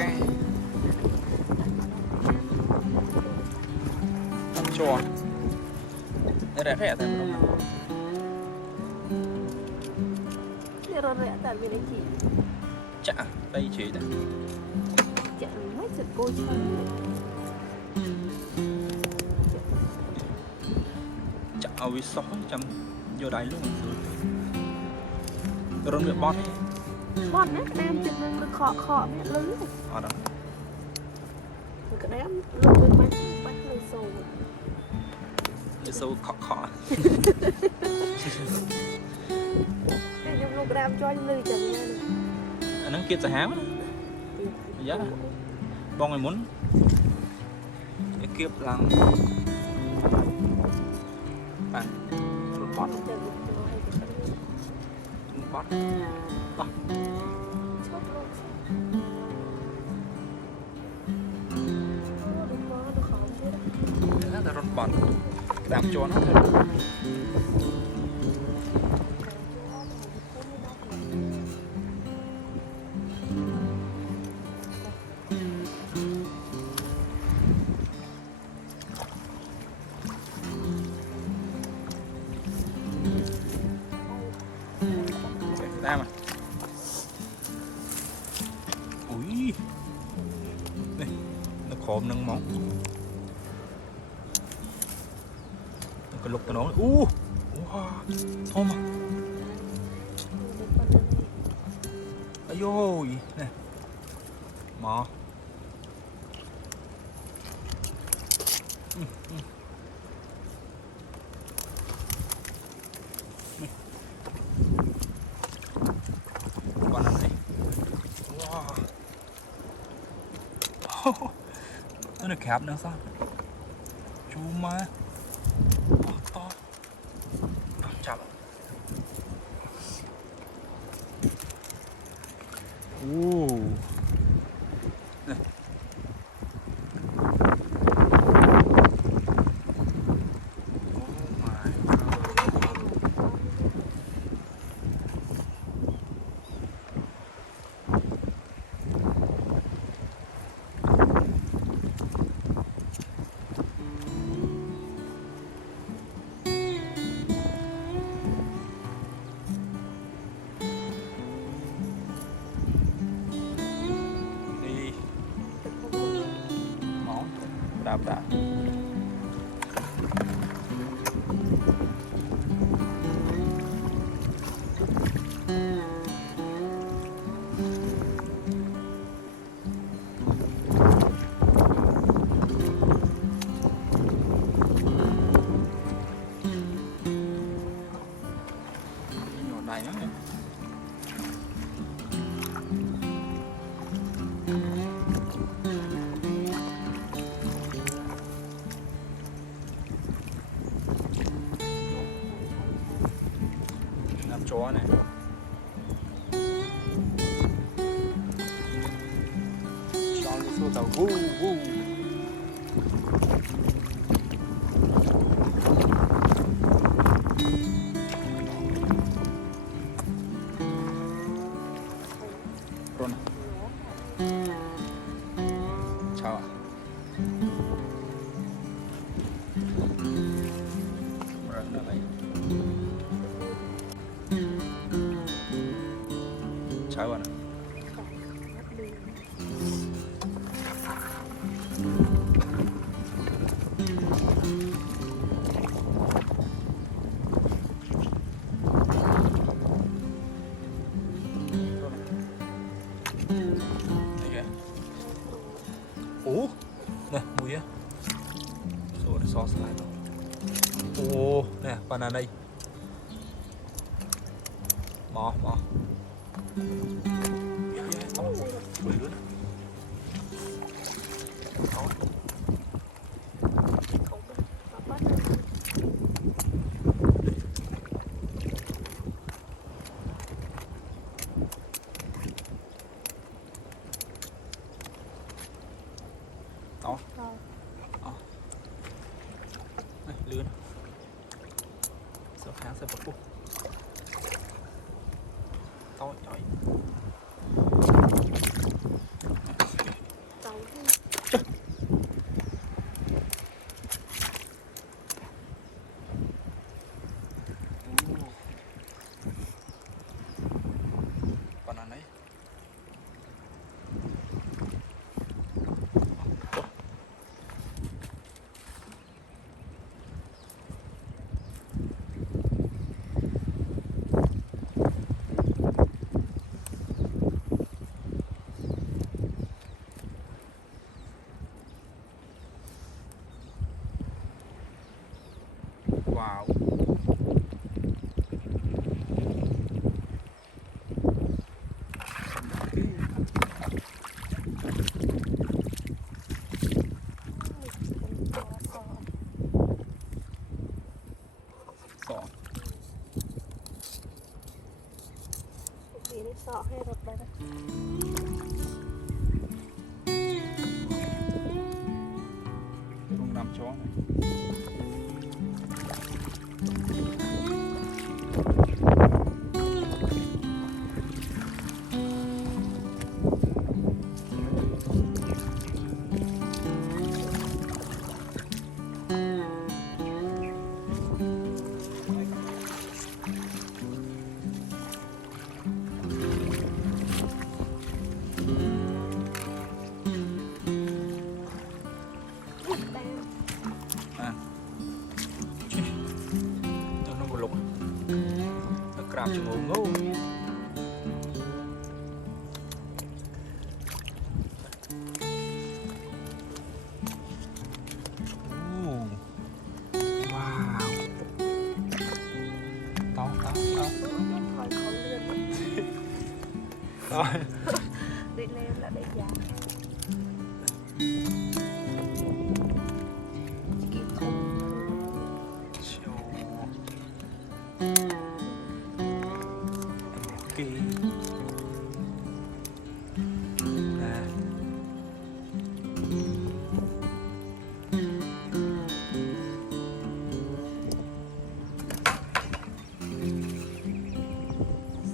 cái chua rẻ rẻ thôi đúng không? Rẻ rẻ tại vì đấy chị Chả đây chị đấy chả mấy chục cô chơi chả ở với sói chấm vô đáy luôn rồi miệng bọt ấy bọt đấy em chụp lên khọ khọ miệng lưới ở đó cái đấy lưới với bánh bánh lưới sầu lưới sâu khọ khọ cái em lúc gram cho anh lưới chẳng nha anh nó kia sẽ háo giá bong này muốn cái kiếp lăng bạn bọt bọt bọt nó là bọt đạp cho nó thôi ra mà ui này nó khom nâng móng cái lục cái nó wow thơm à ây ôi này mò con này wow nó được kẹp nữa sao chú má to chậm này. Đạp đã nhỏ này lắm chó này cho nó xuống tàu vu vu rồi chào ạ rồi nó này chào bạn ạ ủa nè mùi á rồi nó so lại rồi ồ nè banana đây mò mò quỷ luôn đó này lươn sao khá sao bật phúc to trời họ hay rụt đây. Rung nằm chó này. Crab cho ngủ ngủ. Wow. To. To. Đi lên là để giá.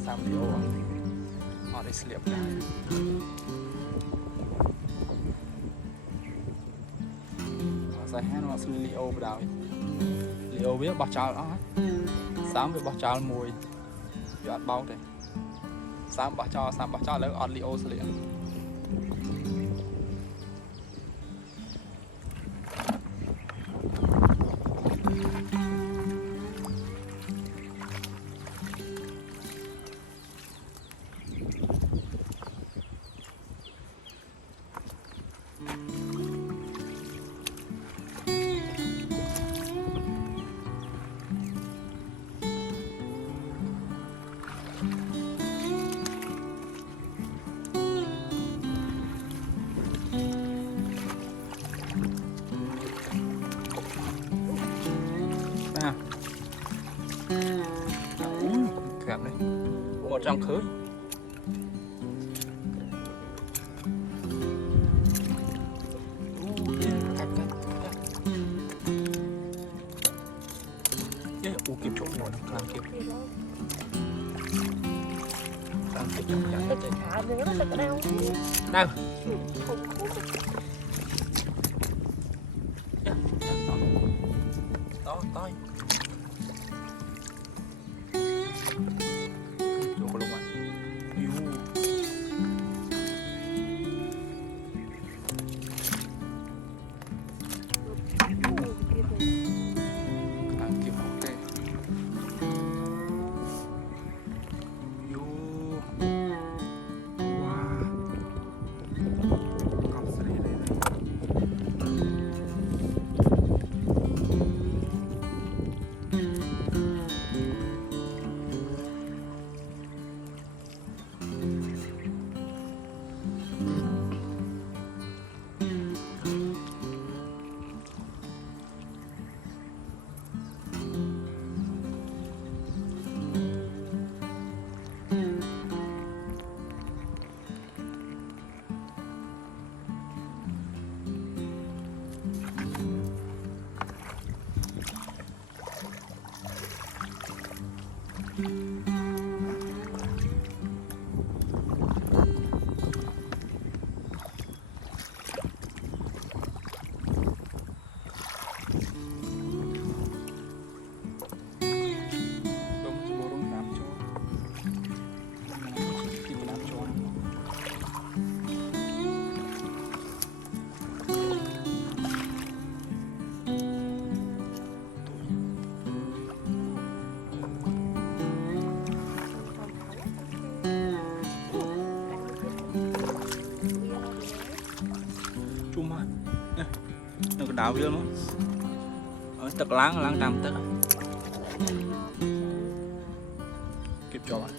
Sam Leo họ đi sliệp ra sai hát nó Leo vào đảo Leo biết bọc chảo đó Sam với bọc chảo mùi bị ăn bao thế Sam bọc chảo lấy ăn Leo sliệp kẹp đấy một trong khơi kịp chỗ một càng kịp trong càng Tôi chỉ thả nữa nó sẽ đau. đâu to chỗ có lúc này đào vô mà ở tật láng trăm tật kịp cho bạn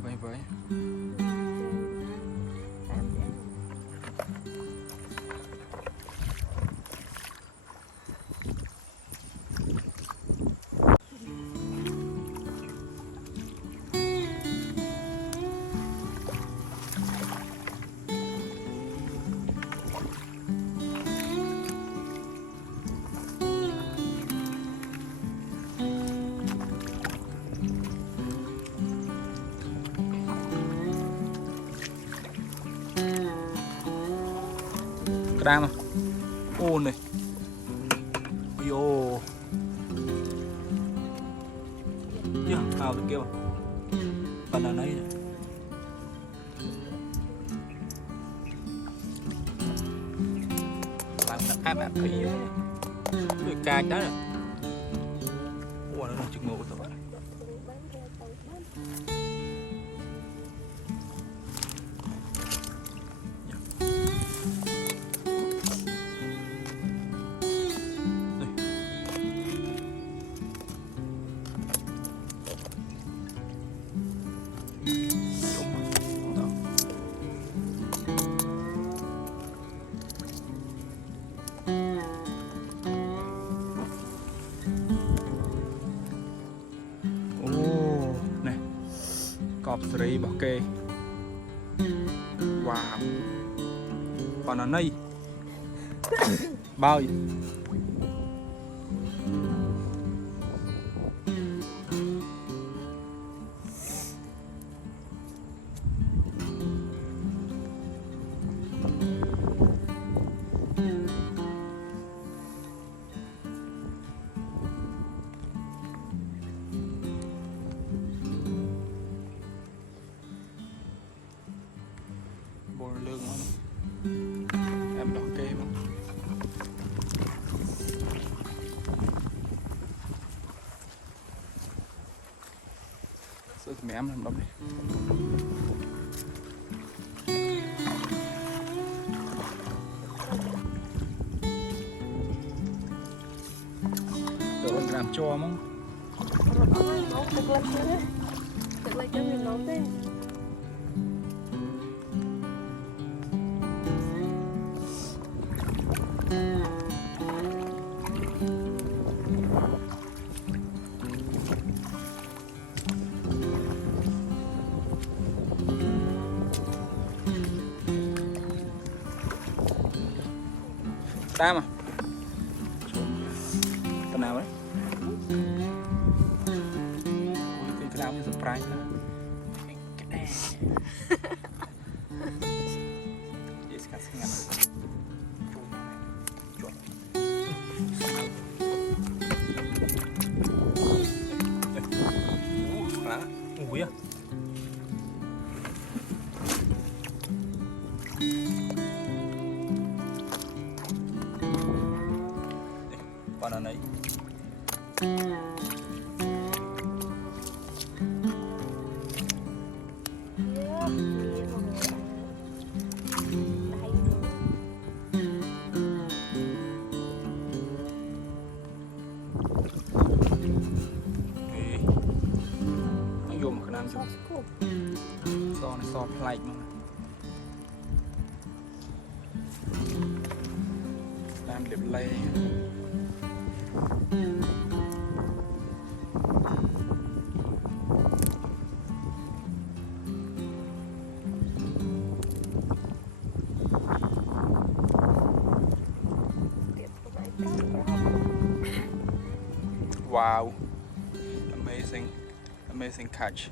bay với cái mà ô này yo chưa ao được kêu phần là đấy làm áp áp cái người ca đó rồi ô nó chừng ngủ các bạn cọp sấy bảo kê wow còn ở đây bao gì lương em đỏ kê mà sao mẹ em làm đâm đi rồi làm cho mong được lấy cho mình nấu thế ta mà cái nào đấy cái nào mới surprise nữa cái này yes cả sinh ngắn ui à còn ở đây anh dùng cái nào so này so plate mà làm đẹp lây wow, amazing catch.